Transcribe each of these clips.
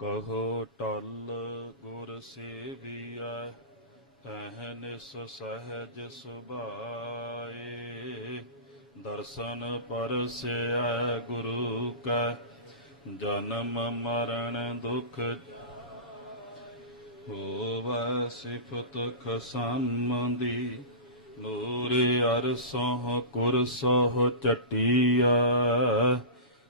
ਕਹੋ ਟਲ ਗੁਰ ਸੇਵੀਐ ਅਹਨਿਸ ਸਹਜ ਸੁਭਾਏ। ਦਰਸ਼ਨ ਪਰਸੈ ਗੁਰੂ ਕਾ, ਜਨਮ ਮਰਨ ਦੁਖ ਹੋਵੈ, ਸਿਫਤ ਖਸਮੰਦੀ ਨੂਰ ਅਰਸੋਂ ਕੁਰਸੋਂ ਚਟੀਆ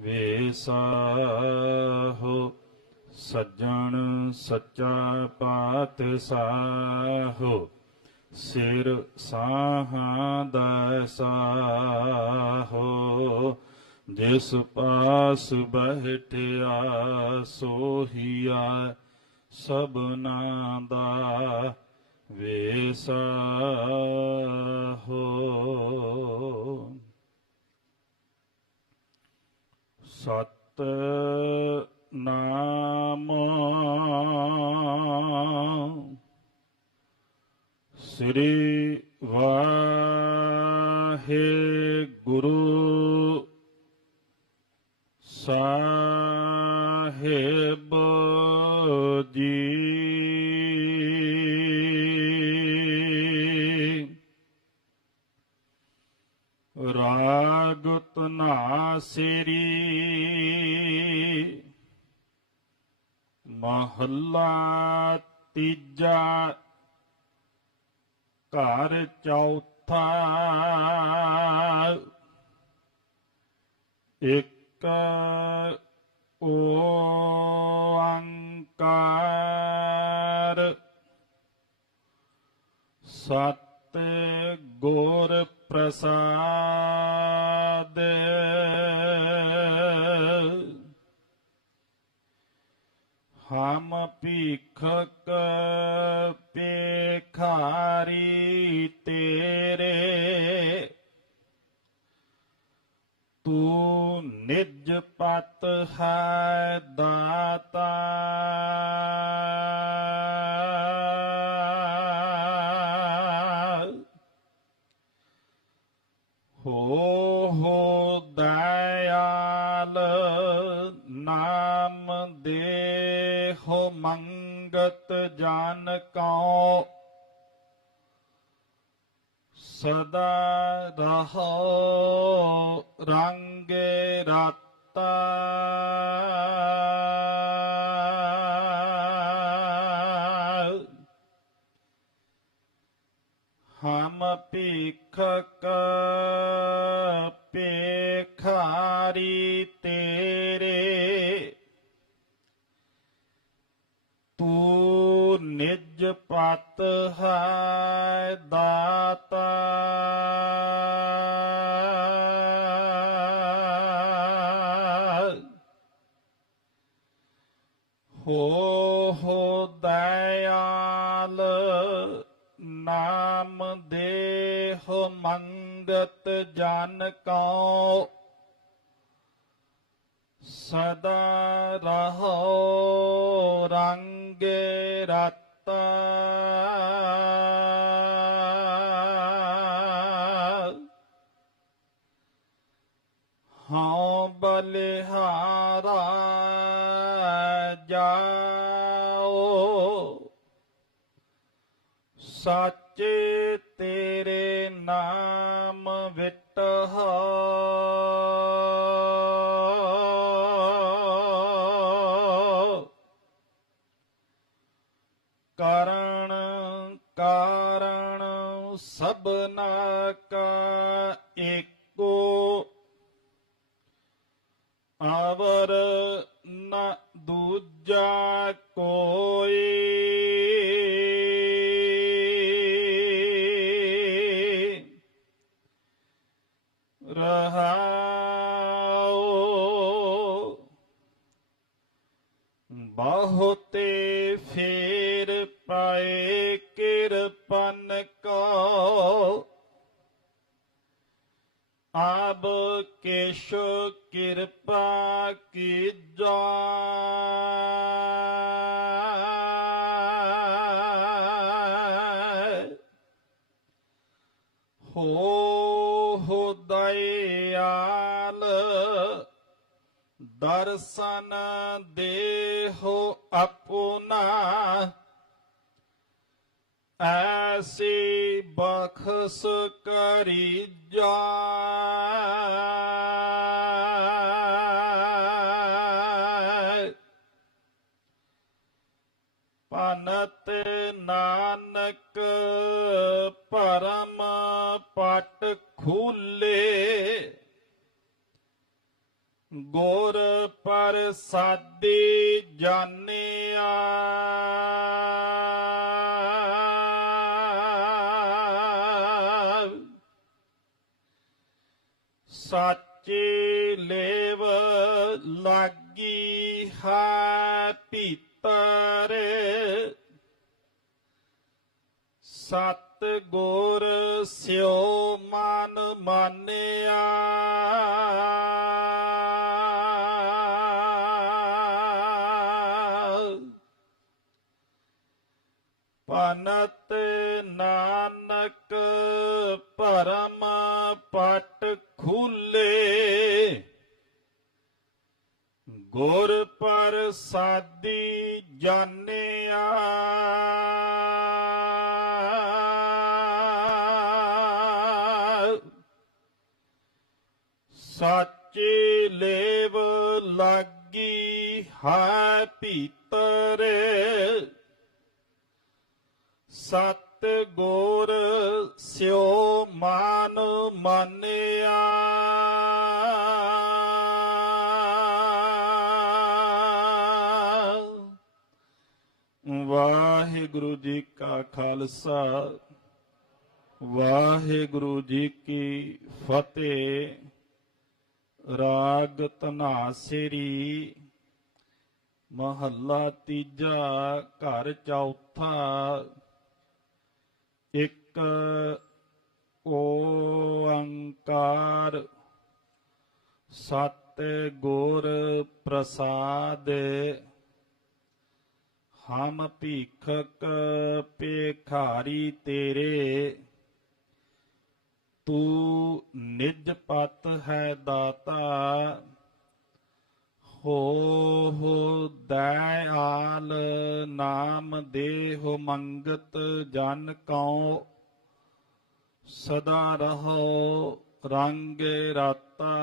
ਵੇਸਾਹੋ, ਸੱਜਣ ਸੱਚਾ ਪਾਤ ਪਾਤਸ਼ਾਹੋ, ਸਿਰ ਸਾਹਾਂ ਦਾ ਸਾਹੋ, ਜਿਸ ਪਾਸ ਬਹਿਠਿਆ ਸੋਹੀਆ ਸਭਨਾ ਦਾ ਵੇਸਾ ਸ੍ਰੀ ਵਾਹਿਗੁਰੂ ਸਾਹਿਬ ਜੀ। ਰਾਗ ਤਨਾ ਸ੍ਰੀ ਮਹੱਲਾ ਤੀਜਾ ਘਰ ਚੌਥਾ। ਇੱਕ ਓੰਕਾਰ ਸਤ ਗੁਰ ਪ੍ਰਸਾਦ। ਹਮ ਭੀਖਕ ਪੇਖਾਰੀ ਤੇਰੇ। ਤੂੰ ਨਿਜ ਪਤ ਹੈ ਦਾਤਾ। ਹੋ ਹੋ ਦਇਆਲ ਨਾਮ ਦੇ ਹੋ ਮੰਗਤ ਜਨ ਕਉ। ਸਦਾ ਰਹੋ ਰੰਗੇ ਰਾਤਾ। ਹਮ ਭੀਖਕ ਪੇਖਾਰੀ ਤੇਰੇ ਤੂੰ ਨਿਜ ਪਤ ਹੈ ਦਾਤਾ। ਹੋ ਹੋ ਦਇਆਲ, ਨਾਮ ਦੇਹ ਮੰਗਤ ਜਨ ਕਉ। ਸਦਾ ਰਹੋ ਰੰਗੇ ਰਤਾ ਹਉ ਬਲਿਹਾਰਾ ਜਾਓ। ਸੱਚੇ ਤੇਰੇ ਨਾਮ ਵਿਟਹੁ। ਏਕੋ ਆਵਰ ਨ ਦੂਜਾ ਕੋਈ। ਰਹਾਉ ਕੇਸ਼ ਕਿਰਪਾ ਕੀਜਾ ਹੋ ਹੋ ਦਇਆਲ ਦਰਸ਼ਨ ਦੇਹੋ ਆਪਣਾ। ਐਸੀ ਬਖਸ ਕਰੀ ਜਾ। ਪਨਤ ਨਾਨਕ ਪਰਮ ਪਟ ਖੂਲੇ ਗੁਰ ਪ੍ਰਸਾਦੀ ਜਾਣਿਆ। ਸਾਚੇ ਲੇਵ ਲਾਗੀ ਹੈ ਭੀਤਰ। ਸਤ ਗੁਰ ਸਿਓ ਮਨ ਮਾਨਿਆ। ਪਨਤ ਨਾਨਕ ਪਰਮ ਗੁਰ ਪ੍ਰਸਾਦੀ ਜਾਣਿਆ। ਸਾਚੇ ਲੇਵ ਲੱਗੀ ਹੈ ਭੀਤਰ। ਸਤ ਗੁਰ ਸਿਓ ਮਾਨ ਮਾਨਿਆ। ਵਾਹਿਗੁਰੂ ਜੀ ਕਾ ਖਾਲਸਾ, ਵਾਹਿਗੁਰੂ ਜੀ ਕੀ ਫਤਿਹ। ਰਾਗ ਧਨਾਸਰੀ, ਮਹੱਲਾ ਤੀਜਾ, ਘਰ ਚੌਥਾ। ਇੱਕ ਓੰਕਾਰ ਸਤ ਗੁਰ ਪ੍ਰਸਾਦ। ਹਮ ਭੀਖਕ ਭੇਖਾਰੀ ਤੇਰੇ, ਤੂੰ ਨਿਜ ਪਤ ਹੈ ਦਾਤਾ, ਹੋ ਹੋ ਦਇਆਲ ਨਾਮ ਦੇਹੁ ਮੰਗਤ ਜਨ ਕਉ, ਸਦਾ ਰਹੋ ਰੰਗ ਰਾਤਾ।